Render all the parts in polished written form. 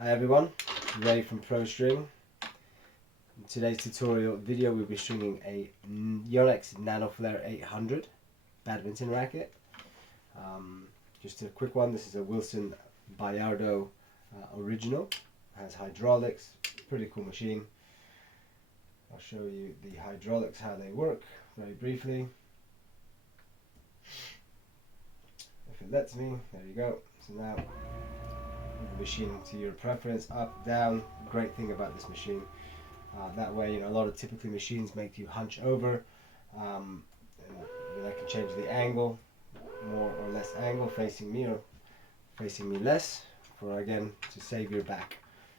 Hi everyone, Ray from Pro String. In today's tutorial video we'll be stringing a Yonex Nanoflare 800 badminton racket. Just a quick one, this is a Wilson Bayardo original, has hydraulics, pretty cool machine. I'll show you the hydraulics, how they work very briefly. If it lets me, there you go. So now the machine to your preference, up, down. Great thing about this machine, that way, a lot of typically machines make you hunch over, and I can change the angle, more or less angle, facing me or facing me less, for again to save your back.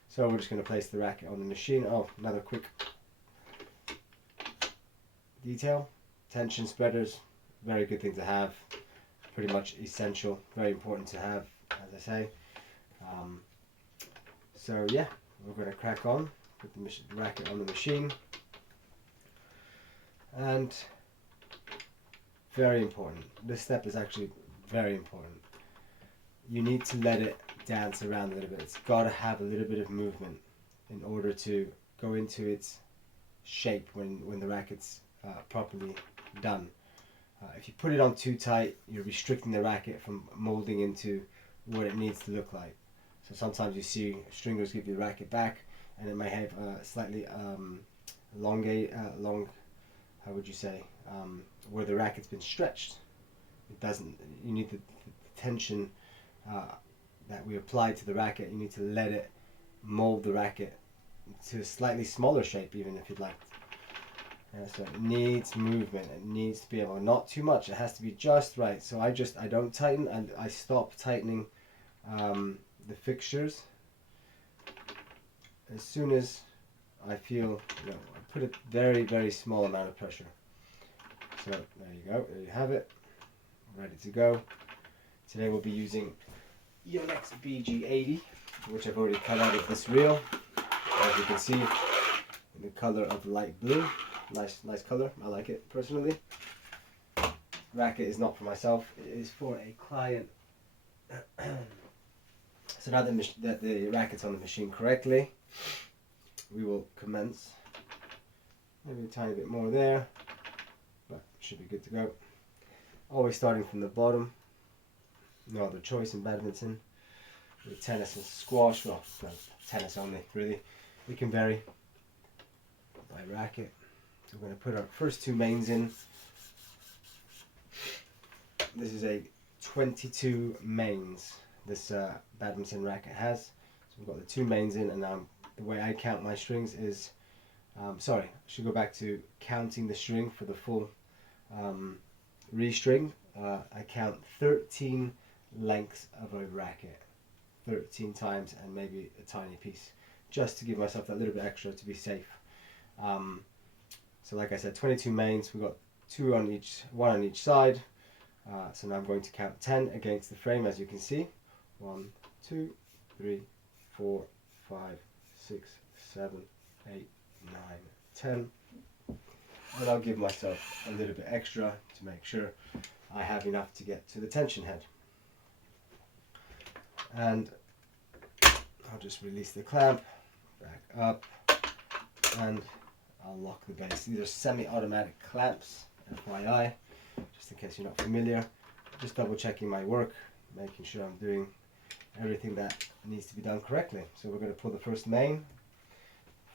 So we're just going to place the racket on the machine. Oh, another quick detail, tension spreaders, very good thing to have, pretty much essential, very important to have, as I say. So yeah, we're going to crack on, put the racket on the machine, and very important, this step is actually very important. You need to let it dance around a little bit. It's got to have a little bit of movement in order to go into its shape when the racket's properly done. If you put it on too tight, you're restricting the racket from molding into what it needs to look like. So sometimes you see stringers give you the racket back and it may have slightly long, how would you say, where the racket's been stretched. It doesn't, you need the tension that we apply to the racket, you need to let it mold the racket to a slightly smaller shape, even if you'd like. So it needs movement, it needs to be able, not too much, it has to be just right. So I don't tighten, and I stop tightening the fixtures as soon as I feel, I put a very, very small amount of pressure. So there you go, there you have it, ready to go. Today we'll be using Yonex BG80, which I've already cut out of this reel, as you can see, in the color of light blue. Nice color, I like it personally. Racket is not for myself, it is for a client. So now that the racket's on the machine correctly, we will commence. Maybe a tiny bit more there, but should be good to go. Always starting from the bottom, no other choice in badminton. With tennis and squash, well, no, tennis only really, it can vary by racket. So we're going to put our first two mains in. This is a 22 mains this badminton racket has. So we've got the two mains in, and the way I count my strings is, sorry, I should go back to counting the string for the full restring. I count 13 lengths of a racket, 13 times, and maybe a tiny piece, just to give myself that little bit extra to be safe. So like I said, 22 mains, we've got one on each side. So now I'm going to count 10 against the frame, as you can see. 1, 2, 3, 4, 5, 6, 7, 8, 9, 10. And I'll give myself a little bit extra to make sure I have enough to get to the tension head. And I'll just release the clamp, back up, and I'll lock the base. These are semi-automatic clamps, FYI, just in case you're not familiar. Just double checking my work, making sure I'm doing everything that needs to be done correctly. So we're going to pull the first main.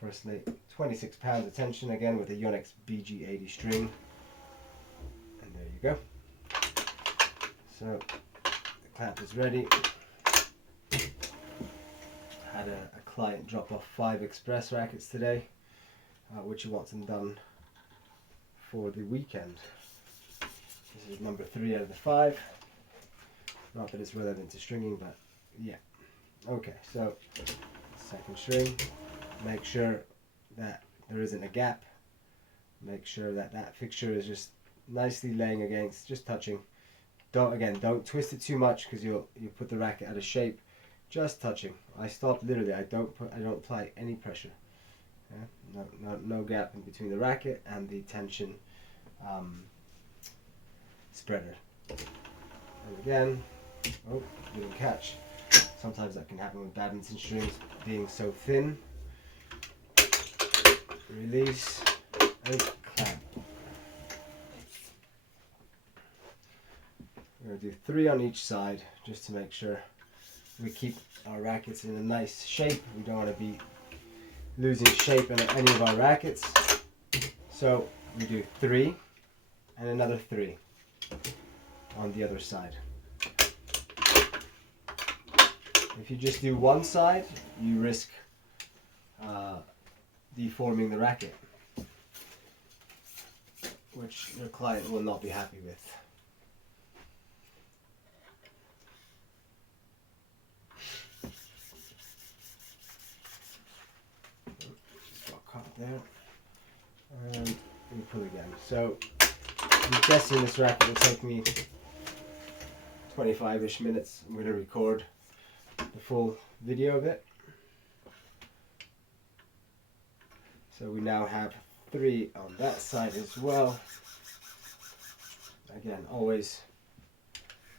Firstly, 26 pounds of tension, again with a Yonex BG80 string. And there you go. So the clamp is ready. Had a client drop off 5 express rackets today, which he wants them done for the weekend. This is number 3 out of the 5. Not that it's relevant to stringing, but yeah. Okay, so second string. Make sure that there isn't a gap. Make sure that that fixture is just nicely laying against, just touching. Don't twist it too much, because you put the racket out of shape. Just touching. I stop literally. I don't apply any pressure. Yeah? No gap in between the racket and the tension spreader. And again, oh, didn't catch. Sometimes that can happen with badminton strings being so thin. Release and clamp. We're going to do 3 on each side just to make sure we keep our rackets in a nice shape. We don't want to be losing shape in any of our rackets. So we do 3 and another 3 on the other side. If you just do one side, you risk deforming the racket, which your client will not be happy with. Just got caught there. And we pull again. So I'm guessing this racket will take me 25-ish minutes. I'm going to record the full video of it. So we now have 3 on that side as well. Again, always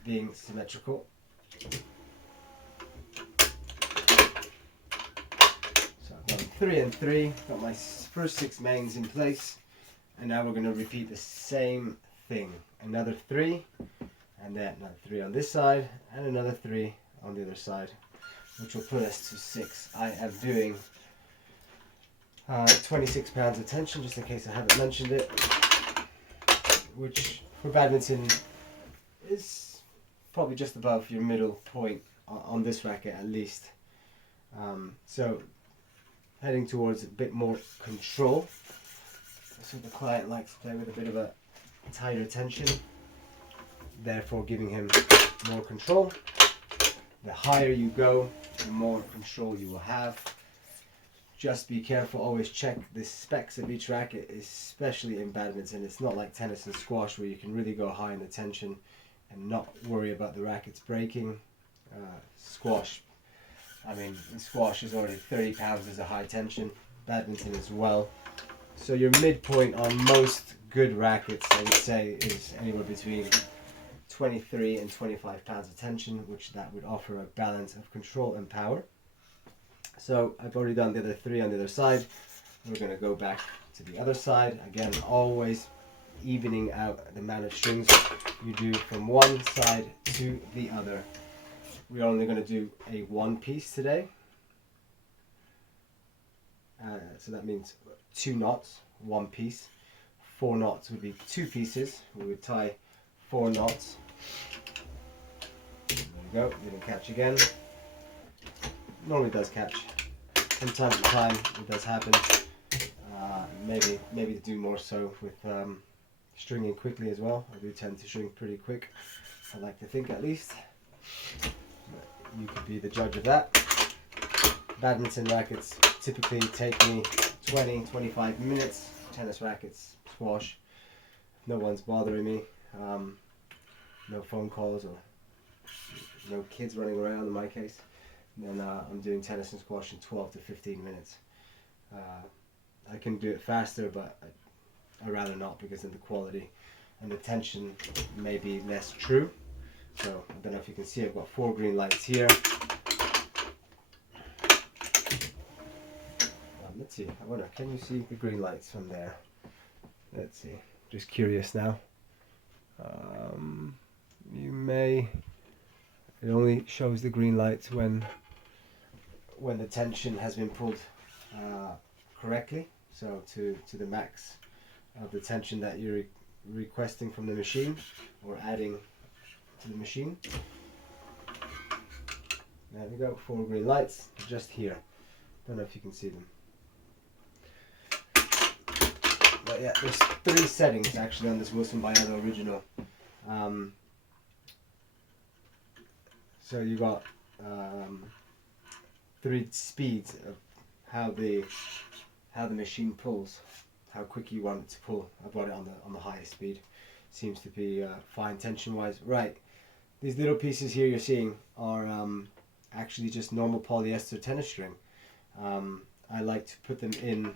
being symmetrical. So I've done 3 and 3, got my first 6 mains in place, and now we're going to repeat the same thing. Another 3, and then another 3 on this side, and another 3 on the other side, which will put us to 6. I am doing 26 pounds of tension, just in case I haven't mentioned it, which for badminton is probably just above your middle point on this racket at least. So heading towards a bit more control. So the client likes to play with a bit of a tighter tension, therefore giving him more control. The higher you go, the more control you will have. Just be careful, always check the specs of each racket, especially in badminton. It's not like tennis and squash where you can really go high in the tension and not worry about the rackets breaking. Squash, I mean, in squash is already 30 pounds as a high tension, badminton as well. So your midpoint on most good rackets, I would say, is anywhere between 23 and 25 pounds of tension, which that would offer a balance of control and power. So I've already done the other 3 on the other side. We're going to go back to the other side. Again, always evening out the amount of strings you do from one side to the other. We're only going to do a 1 piece today. So that means 2 knots, 1 piece. 4 knots would be 2 pieces. We would tie 4 knots. There we go, didn't catch again. Normally does catch. From time to time it does happen. Maybe to do more so with stringing quickly as well. I do tend to string pretty quick, I like to think at least. You could be the judge of that. Badminton rackets typically take me 20-25 minutes. Tennis rackets, squash, no one's bothering me. No phone calls or no kids running around in my case. And then I'm doing tennis and squash in 12 to 15 minutes. I can do it faster, but I'd rather not, because then the quality and the tension may be less true. So I don't know if you can see, I've got 4 green lights here. Let's see, I wonder, can you see the green lights from there? Let's see, just curious now. You may, it only shows the green lights when the tension has been pulled correctly, so to the max of the tension that you're requesting from the machine or adding to the machine. There we go, 4 green lights just here. Don't know if you can see them. But yeah, there's 3 settings actually on this Wilson Biado original. So you got 3 speeds of how the machine pulls, how quick you want it to pull. I've got it on the highest speed. Seems to be fine tension wise. Right, these little pieces here you're seeing are actually just normal polyester tennis string. I like to put them in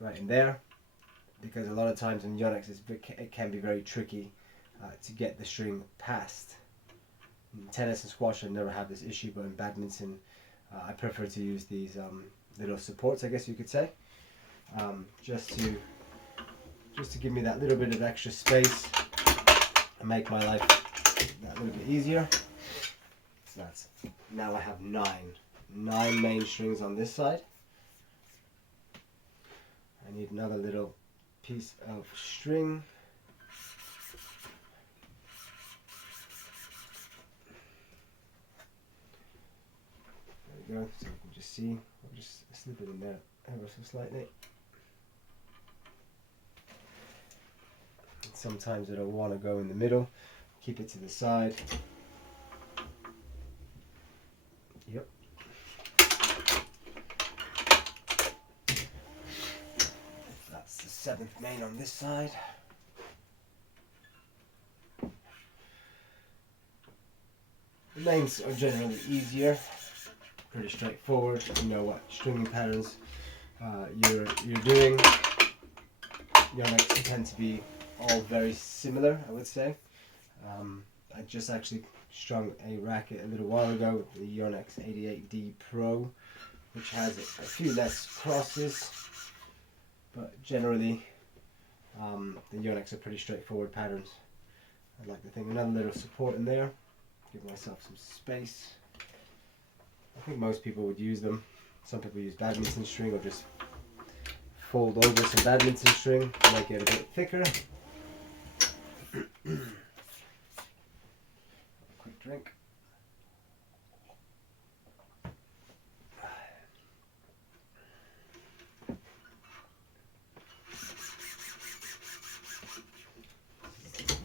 right in there, because a lot of times in Yonex it can be very tricky to get the string past In tennis and squash I never have this issue, but in badminton I prefer to use these little supports, I guess you could say, just to give me that little bit of extra space and make my life that little bit easier. So that's, now I have nine main strings on this side. I need another little piece of string. There we go, so you can just see, I'll just slip it in there ever so slightly. And sometimes I don't want to go in the middle, keep it to the side. Yep. That's the 7th main on this side. The mains are generally easier, pretty straightforward. You know what stringing patterns you're doing. Yonex tend to be all very similar, I would say. I just actually strung a racket a little while ago, the Yonex 88D Pro, which has a few less crosses, but generally the Yonex are pretty straightforward patterns. I'd like to think another little support in there, give myself some space. I think most people would use them. Some people use badminton string or just fold over some badminton string to make it a bit thicker. Quick drink.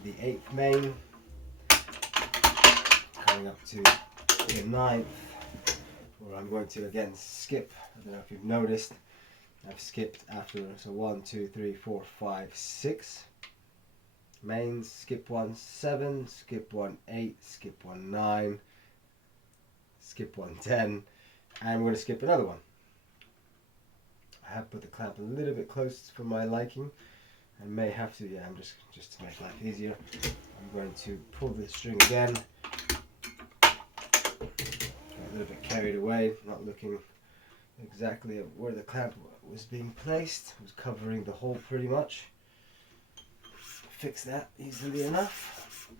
The 8th main, coming up to the 9th, where I'm going to again skip. I don't know if you've noticed, I've skipped after, so 1, 2, 3, 4, 5, 6 mains, skip 1, 7, skip 1, 8, skip 1, 9, skip 1, 10, and we're going to skip another one. I have put the clamp a little bit close for my liking. I may have to, yeah, I'm just to make life easier, I'm going to pull the string again. Got a little bit carried away, not looking exactly at where the clamp was being placed. It was covering the hole pretty much. Fix that easily enough.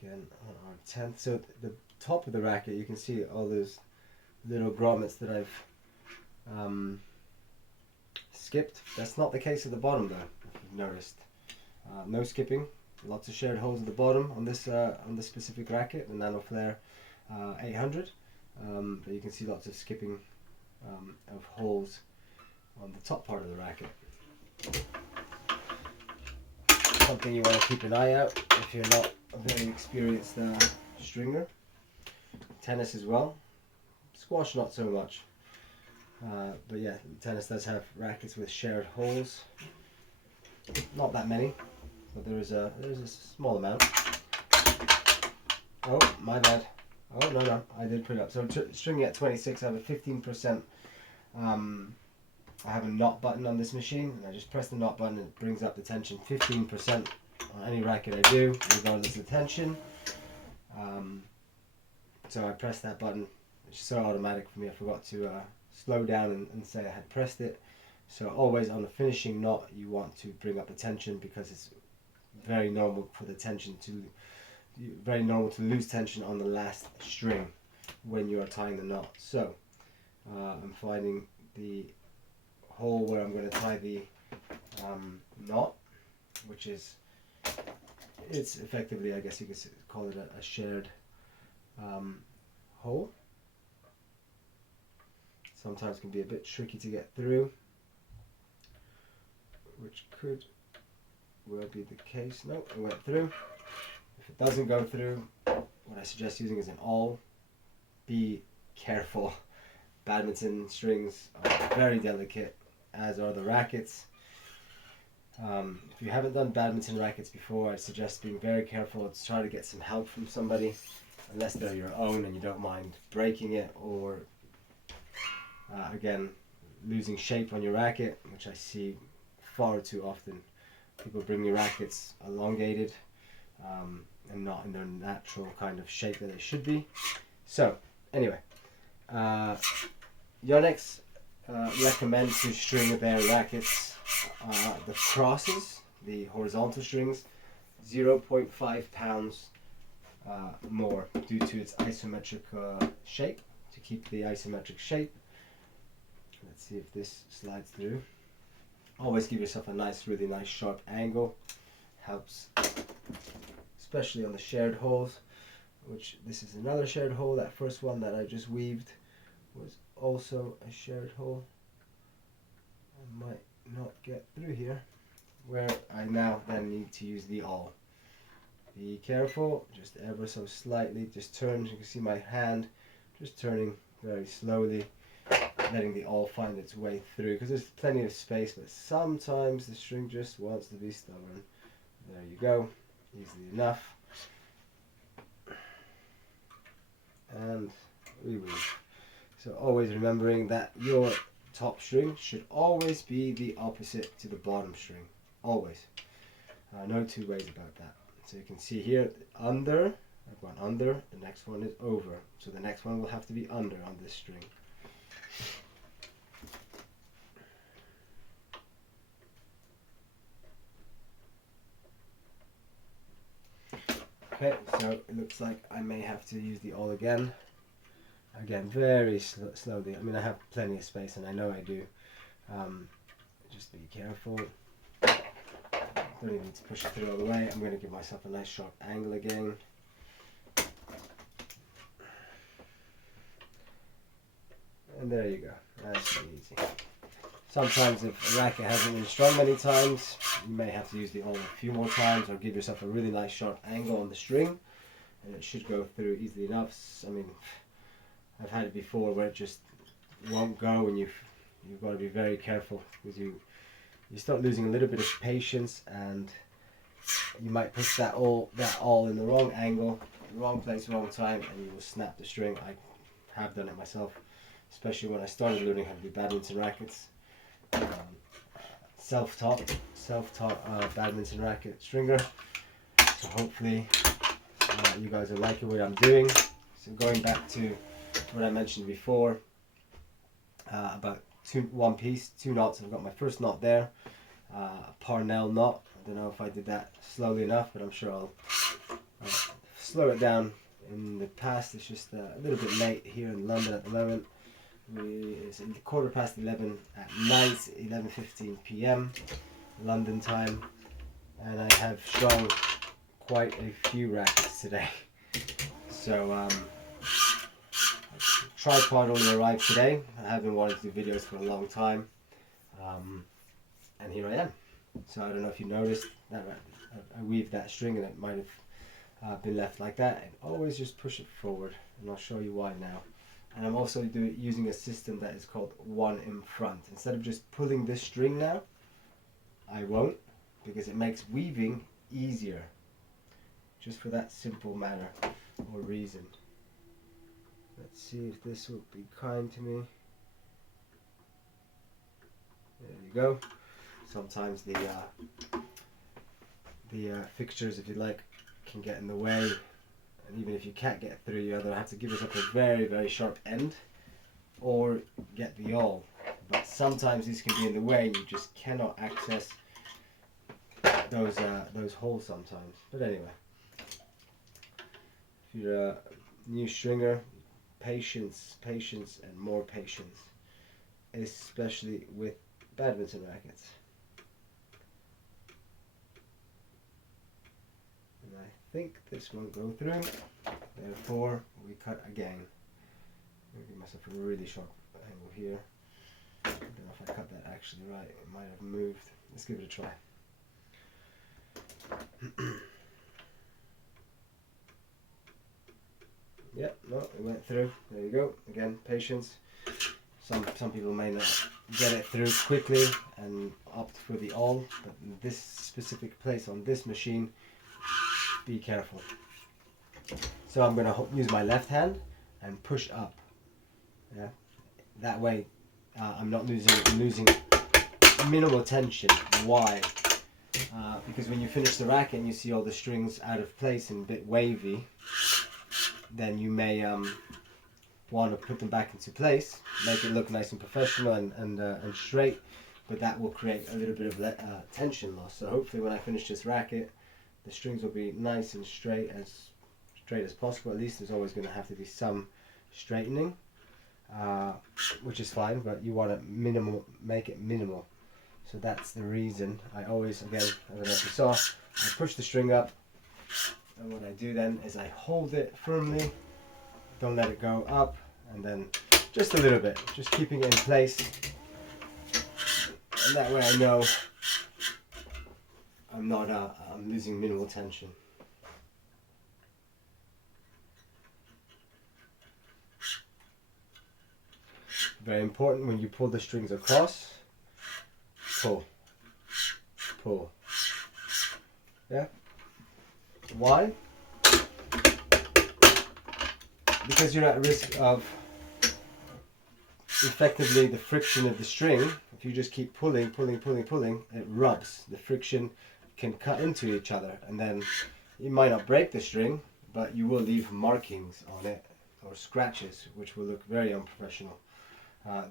Again on our 10th. So the top of the racket, you can see all those little grommets that I've skipped. That's not the case at the bottom though, if you've noticed. No skipping, lots of shared holes at the bottom on this specific racket, the Nanoflare 800. But you can see lots of skipping of holes on the top part of the racket. Something you want to keep an eye out if you're not a very experienced stringer. Tennis as well. Squash not so much. But yeah, tennis does have rackets with shared holes. Not that many, but there's a small amount. Oh, my bad. Oh no, I did put it up. So stringing at 26, I have a 15%. I have a knot button on this machine, and I just press the knot button and it brings up the tension 15% on any racket I do, regardless of tension. So I press that button. It's so automatic for me, I forgot to slow down and say I had pressed it. So always on the finishing knot you want to bring up the tension, because it's very normal for the tension to lose tension on the last string when you are tying the knot. So I'm finding the hole where I'm going to tie the knot, which is, it's effectively, I guess you could call it a shared hole. Sometimes can be a bit tricky to get through, which could well be the case. Nope, it went through. If it doesn't go through, what I suggest using is an awl. Be careful. Badminton strings are very delicate, as are the rackets. If you haven't done badminton rackets before, I suggest being very careful. Let's try to get some help from somebody. unless they're your own and you don't mind breaking it, or again, losing shape on your racket, which I see far too often. People bring me rackets elongated and not in their natural kind of shape that they should be. So anyway, Yonex recommend to string their rackets, the crosses, the horizontal strings, 0.5 pounds more due to its isometric shape, to keep the isometric shape. Let's see if this slides through. Always give yourself a nice, really nice sharp angle. Helps, especially on the shared holes, which this is another shared hole. That first one that I just weaved was also a shared hole. I might not get through here, where I now then need to use the awl. Be careful, just ever so slightly, just turn. You can see my hand just turning very slowly, letting the awl find its way through, because there's plenty of space, but sometimes the string just wants to be stubborn. There you go, easily enough. And we weave. So always remembering that your top string should always be the opposite to the bottom string. Always. No two ways about that. So you can see here, under, I've gone under, the next one is over. So the next one will have to be under on this string. Okay, so it looks like I may have to use the awl again. Again, very slowly. I mean, I have plenty of space, and I know I do. Just be careful. Don't even need to push it through all the way. I'm going to give myself a nice sharp angle again. And there you go. That's easy. Sometimes if a racket hasn't been strung many times, you may have to use the awl a few more times, or give yourself a really nice sharp angle on the string, and it should go through easily enough. I mean, I've had it before where it just won't go, and you've got to be very careful, because you start losing a little bit of patience, and you might push that awl in the wrong angle, wrong place, wrong time, and you will snap the string. I have done it myself, especially when I started learning how to do badminton rackets. Self-taught badminton racket stringer. So hopefully you guys are liking what I'm doing. So going back to what I mentioned before about one piece, 2 knots. I've got my first knot there, a Parnell knot. I don't know if I did that slowly enough, but I'm sure I'll slow it down in the past. It's just a little bit late here in London at the moment. It's 11:15 at night, 11:15 p.m. London time, and I have strung quite a few rackets today. So tripod only arrived today. I have been wanting to do videos for a long time, and here I am. So I don't know if you noticed that I weaved that string, and it might have been left like that. And always just push it forward, and I'll show you why now. And I'm also using a system that is called one in front. Instead of just pulling this string now, I won't, because it makes weaving easier. Just for that simple matter or reason. Let's see if this will be kind to me. There you go. Sometimes the fixtures, if you like, can get in the way. And even if you can't get through, you either have to give yourself a very, very sharp end, or get the awl. But sometimes these can be in the way, and you just cannot access those holes sometimes. But anyway, if you're a new stringer, patience, and more patience, especially with badminton rackets. And I think this won't go through, therefore we cut again. I'm going to give myself a really sharp angle here. I don't know if I cut that actually right, it might have moved. Let's give it a try. Yeah, no, it went through. There you go. Again, patience. Some people may not get it through quickly and opt for the awl, but in this specific place on this machine, be careful. So I'm going to use my left hand and push up. Yeah, that way I'm not losing minimal tension. Why? Because when you finish the racket and you see all the strings out of place and a bit wavy, then you may want to put them back into place, make it look nice and professional and straight, but that will create a little bit of tension loss. So hopefully when I finish this racket, the strings will be nice and straight as possible. At least there's always going to have to be some straightening, which is fine, but you want to make it minimal. So that's the reason I always, again, as I don't know if you saw, I push the string up, and what I do then is I hold it firmly, don't let it go up, and then just a little bit, just keeping it in place, and that way I know I'm losing minimal tension. Very important when you pull the strings across, pull, pull. Yeah? Why? Because you're at risk of effectively the friction of the string. If you just keep pulling, it rubs. The friction can cut into each other, and then you might not break the string, but you will leave markings on it or scratches, which will look very unprofessional.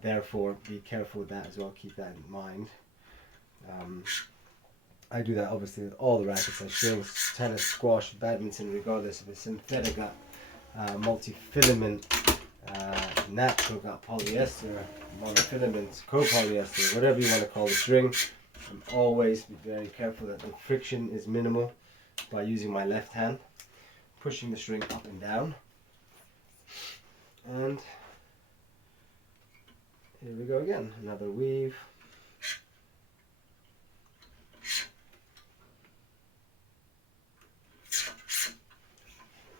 Therefore, be careful with that as well. Keep that in mind. I do that obviously with all the rackets I strings, tennis, squash, badminton, regardless if it's synthetic gut, multi-filament, natural gut, polyester, monofilament, copolyester, whatever you want to call the string. I'm always be very careful that the friction is minimal by using my left hand, pushing the string up and down. And here we go again, another weave.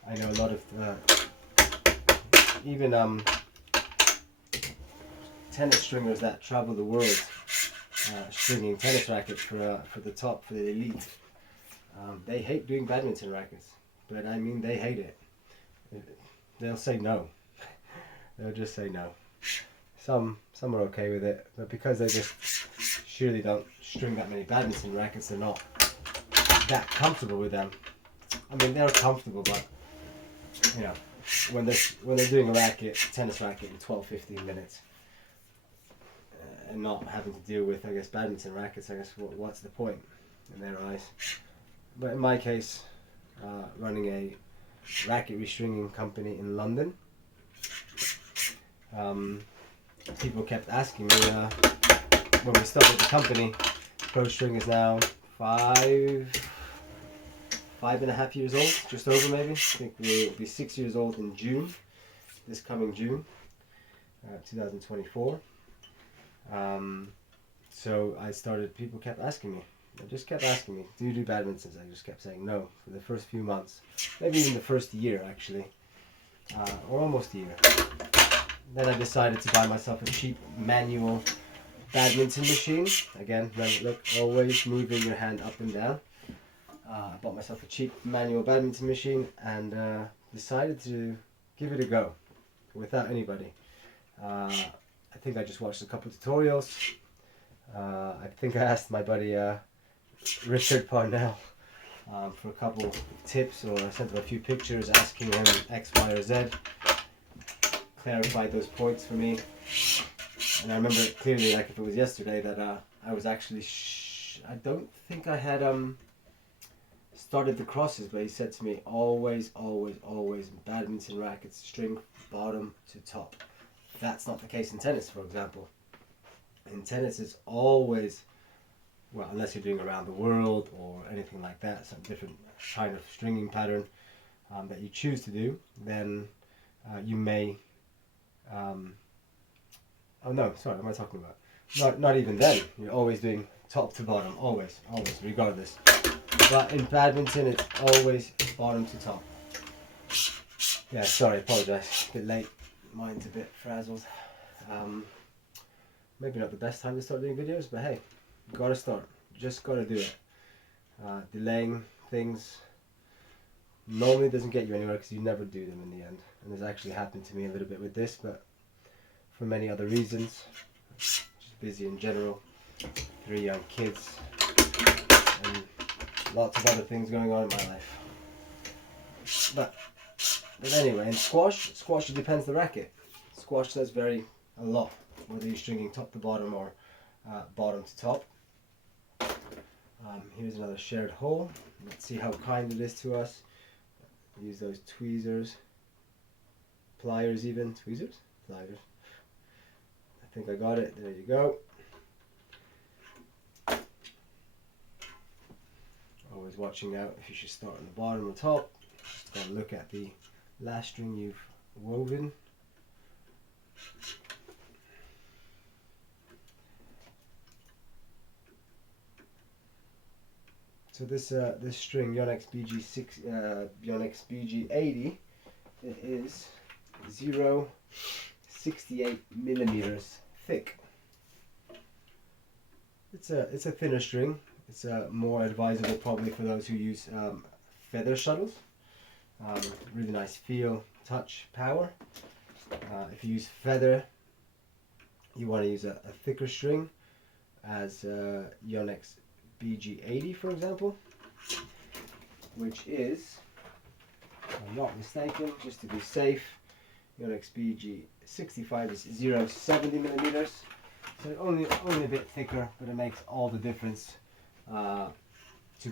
I know a lot of even tennis stringers that travel the world stringing tennis rackets for the elite. They hate doing badminton rackets, but I mean they hate it. They'll say no. They'll just say no. Some are okay with it, but because they just surely don't string that many badminton rackets, they're not that comfortable with them. I mean they're comfortable, but you know, when they're doing a tennis racket in 12-15 minutes, and not having to deal with, I guess, badminton rackets, I guess what's the point in their eyes? But in my case, running a racket restringing company in London, people kept asking me when we started the company. Pro String is now 5.5 years old, just over maybe. I think we'll be 6 years old in June, this coming June, 2024. So people kept asking me, do you do badminton? I just kept saying no for the first few months, maybe even the first year actually, or almost a year. Then I decided to buy myself a cheap manual badminton machine. Again, look, always moving your hand up and down. I bought myself a cheap manual badminton machine and decided to give it a go without anybody. I think I just watched a couple of tutorials. I think I asked my buddy Richard Parnell for a couple of tips, or I sent him a few pictures asking him X, Y, or Z. Clarified those points for me. And I remember clearly, like if it was yesterday, that I was actually, I don't think I had started the crosses, but he said to me, always badminton rackets, string bottom to top. That's not the case in tennis, for example. In tennis, it's always, well, unless you're doing around the world or anything like that, some different kind of stringing pattern that you choose to do, then you may, oh no, sorry, what am I talking about? Not even then. You're always doing top to bottom, always, regardless. But in badminton, it's always bottom to top. Yeah, sorry, apologise, a bit late. Mind's a bit frazzled. Maybe not the best time to start doing videos, but hey, you gotta start. You just gotta do it. Delaying things Normally it doesn't get you anywhere because you never do them in the end. And this actually happened to me a little bit with this, but for many other reasons. Just busy in general, 3 young kids, and lots of other things going on in my life. But anyway, in squash it depends the racket. Squash does vary a lot, whether you're stringing top to bottom or bottom to top. Here's another shared hole. Let's see how kind it is to us. Use those tweezers, pliers even, tweezers? Pliers. I think I got it, there you go. Always watching out if you should start on the bottom or top. Just gotta look at the last string you've woven. So this string Yonex BG80, it is 0.68 millimeters thick. It's a thinner string. It's more advisable probably for those who use feather shuttles. Really nice feel, touch, power. If you use feather, you want to use a thicker string, as Yonex BG80 for example, which is, if I'm not mistaken, just to be safe, Yonex BG65 is 0.70 millimeters. So only a bit thicker, but it makes all the difference to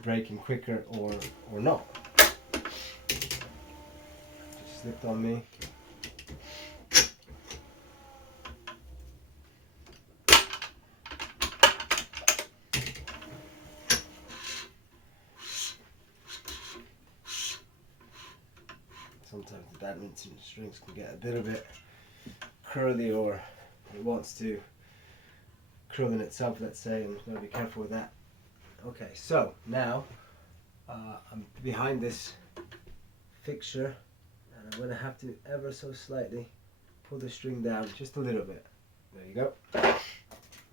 breaking quicker or not. Just slipped on me. Sometimes the badminton strings can get a bit curly, or it wants to curl in itself, let's say, and gotta be careful with that. Okay, so now I'm behind this fixture, and I'm going to have to ever so slightly pull the string down just a little bit. There you go.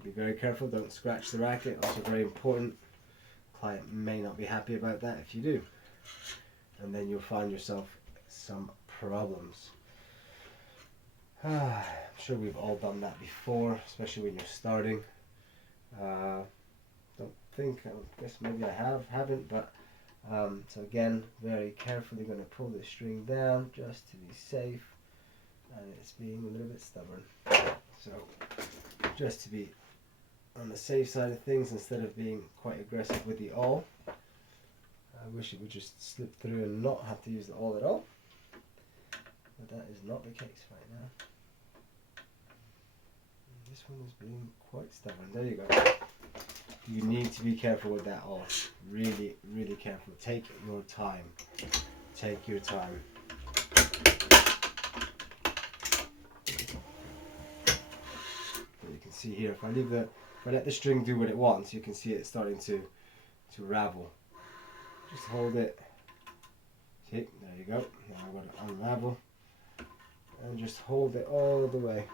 Be very careful, don't scratch the racket. Also very important, client may not be happy about that if you do, and then you'll find yourself some problems. I'm sure we've all done that before, especially when you're starting. I guess maybe I haven't, but so again, very carefully going to pull the string down just to be safe, and it's being a little bit stubborn. So just to be on the safe side of things, instead of being quite aggressive with the awl, I wish it would just slip through and not have to use the awl at all, but that is not the case right now. This one is being quite stubborn. There you go. You need to be careful with that awl. Really, really careful. Take your time. Take your time. You can see here, if I let the string do what it wants, you can see it starting to ravel. Just hold it. See, there you go. Now I'm going to unravel and just hold it all the way.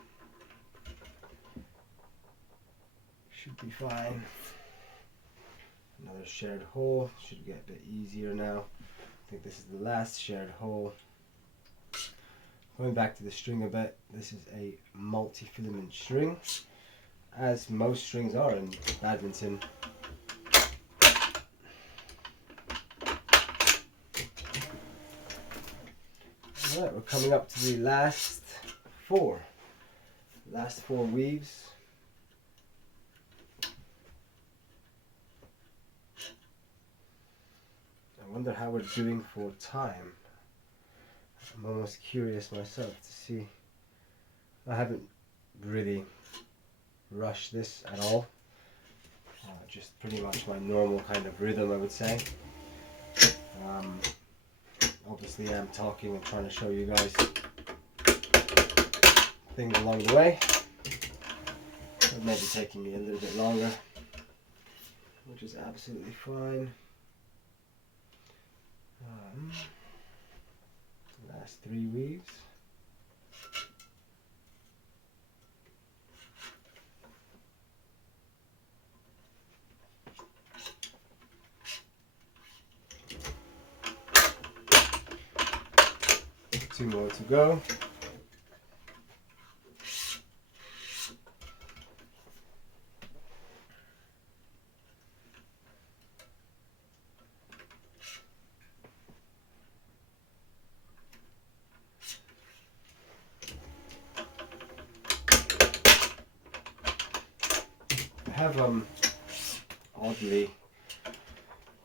Should be fine. Another shared hole, should get a bit easier now. I think this is the last shared hole. Going back to the string a bit, this is a multi-filament string, as most strings are in badminton. Alright, we're coming up to the last four weaves. I wonder how we're doing for time. I'm almost curious myself to see. I haven't really rushed this at all. Just pretty much my normal kind of rhythm, I would say. Obviously I'm talking and trying to show you guys things along the way. It may be taking me a little bit longer, which is absolutely fine. Last 3 weaves. more to go. I have oddly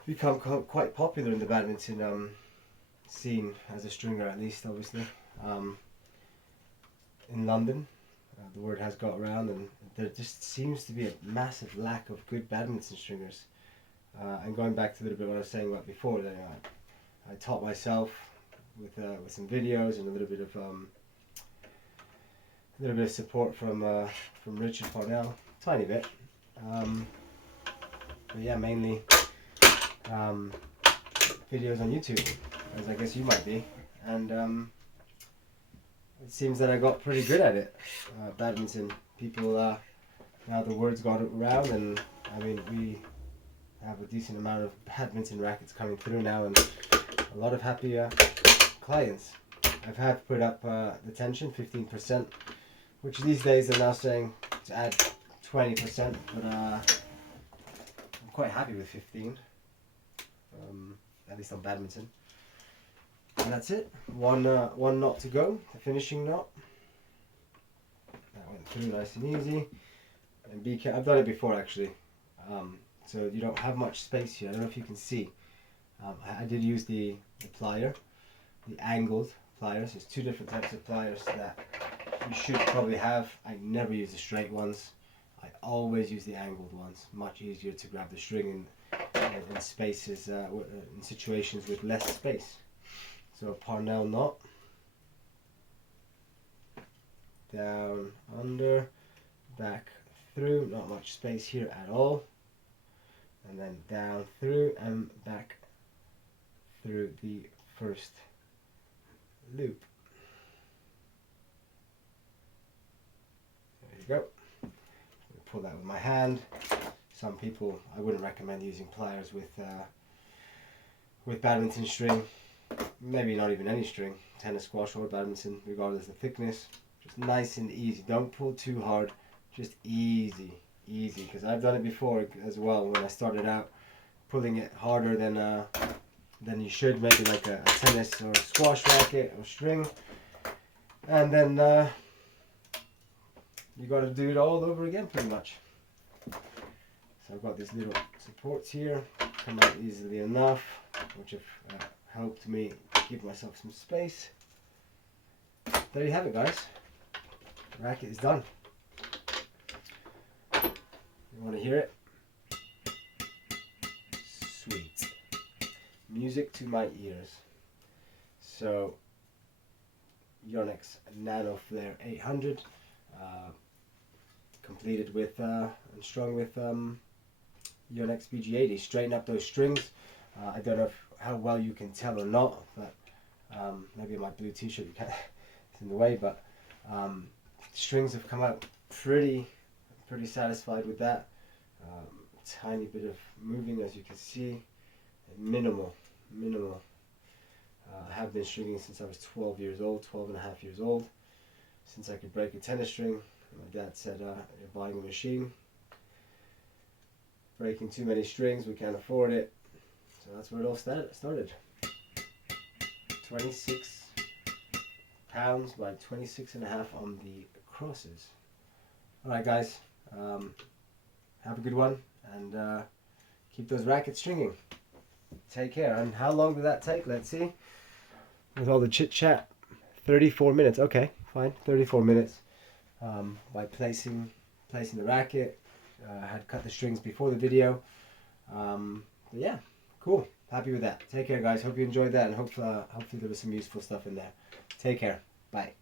become quite popular in the badminton scene as a stringer, at least, obviously. In London, the word has got around, and there just seems to be a massive lack of good badminton stringers. And going back to a little bit what I was saying about before, that I taught myself with some videos and a little bit of support from Richard Parnell, tiny bit. But yeah, mainly videos on YouTube, as I guess you might be, and it seems that I got pretty good at it. Badminton, people, now the word's got around, and I mean, we have a decent amount of badminton rackets coming through now, and a lot of happy clients. I've had to put up the tension 15%, which these days they're now saying to add 20%, but I'm quite happy with 15, at least on badminton. And that's it. One knot to go, the finishing knot. That went through nice and easy. And be careful. I've done it before actually, so you don't have much space here. I don't know if you can see. I did use the plier, the angled pliers. There's two different types of pliers that you should probably have. I never use the straight ones. I always use the angled ones. Much easier to grab the string in spaces, in situations with less space. So a Parnell knot, down, under, back through, not much space here at all, and then down through and back through the first loop. There you go. Pull that with my hand. Some people, I wouldn't recommend using pliers with badminton string. Maybe not even any string, tennis, squash or badminton, regardless of thickness. Just nice and easy. Don't pull too hard, just easy, because I've done it before as well when I started out, pulling it harder than you should, maybe like a tennis or a squash racket or string, and then you got to do it all over again pretty much. So I've got these little supports here, come out easily enough, which have helped me give myself some space. There you have it, guys. The racket is done. You want to hear it? Sweet. Music to my ears. So, Yonex Nanoflare 800, completed with and strung with Yonex BG80. Straighten up those strings. I don't know how well you can tell or not, but maybe my blue t-shirt it's in the way, but strings have come out pretty satisfied with that. Tiny bit of moving, as you can see, minimal. I have been stringing since I was 12 and a half years old, since I could break a tennis string. My dad said, you're buying a machine, breaking too many strings, we can't afford it. So that's where it all started. 26 pounds by 26.5 on the crosses. Alright guys, have a good one, and keep those rackets stringing. Take care. And how long did that take? Let's see. With all the chit chat, 34 minutes. Okay, fine, 34 minutes. By placing the racket. I had cut the strings before the video. But yeah, cool. Happy with that. Take care, guys. Hope you enjoyed that, and hopefully there was some useful stuff in there. Take care. Bye.